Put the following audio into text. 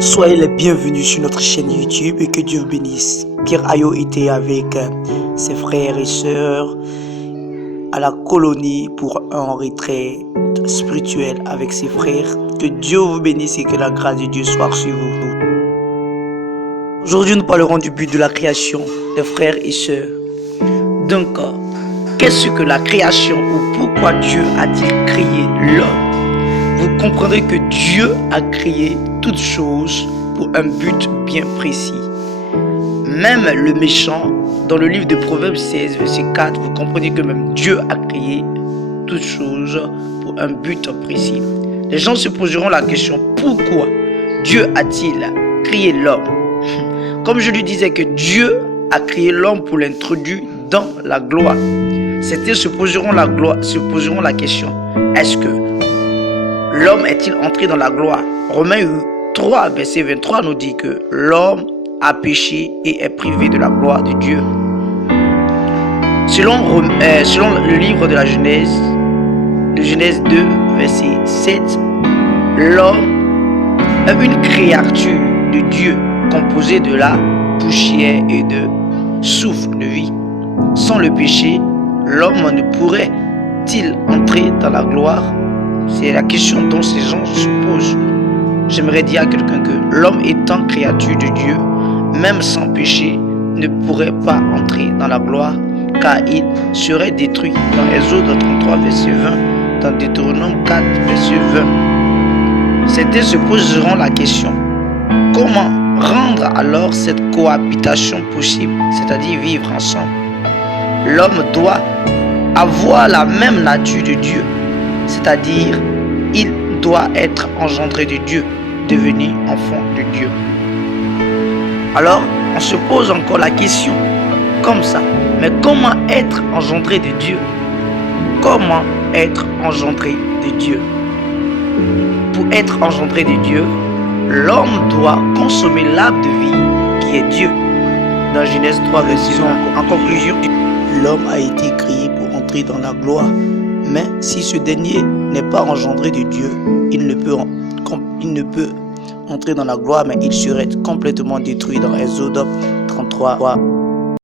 Soyez les bienvenus sur notre chaîne YouTube et que Dieu vous bénisse. Pierre Ayo était avec ses frères et sœurs à la colonie pour un retrait spirituel avec ses frères. Que Dieu vous bénisse et que la grâce de Dieu soit sur vous. Aujourd'hui, nous parlerons du but de la création des frères et sœurs. Donc, qu'est-ce que la création ou pourquoi Dieu a-t-il créé l'homme? Vous comprendrez que Dieu a créé toutes choses pour un but bien précis. Même le méchant, dans le livre de Proverbes 16, verset 4, vous comprenez que même Dieu a créé toutes choses pour un but précis. Les gens se poseront la question, pourquoi Dieu a-t-il créé l'homme? Comme je lui disais que Dieu a créé l'homme pour l'introduire dans la gloire. Certains se poseront la question, est-ce que l'homme est-il entré dans la gloire? Romains 3, verset 23 nous dit que l'homme a péché et est privé de la gloire de Dieu. Selon le livre de la Genèse, de Genèse 2, verset 7, l'homme est une créature de Dieu composée de la poussière et de souffle de vie. Sans le péché, l'homme ne pourrait-il entrer dans la gloire? C'est la question dont ces gens se posent. J'aimerais dire à quelqu'un que l'homme étant créature de Dieu, même sans péché, ne pourrait pas entrer dans la gloire, car il serait détruit. Dans Exode 33, verset 20, dans Deutéronome 4, verset 20. Certains se poseront la question, comment rendre alors cette cohabitation possible, c'est-à-dire vivre ensemble? L'homme doit avoir la même nature de Dieu, c'est-à-dire il doit être engendré de Dieu, devenir enfant de Dieu. Alors, on se pose encore la question, comme ça, mais comment être engendré de Dieu? Comment être engendré de Dieu? Pour être engendré de Dieu, l'homme doit consommer l'arbre de vie qui est Dieu. Dans Genèse 3, verset 1, en conclusion, l'homme a été créé pour entrer dans la gloire. Mais si ce dernier n'est pas engendré de Dieu, il ne peut entrer dans la gloire, mais il serait complètement détruit dans Exode 33.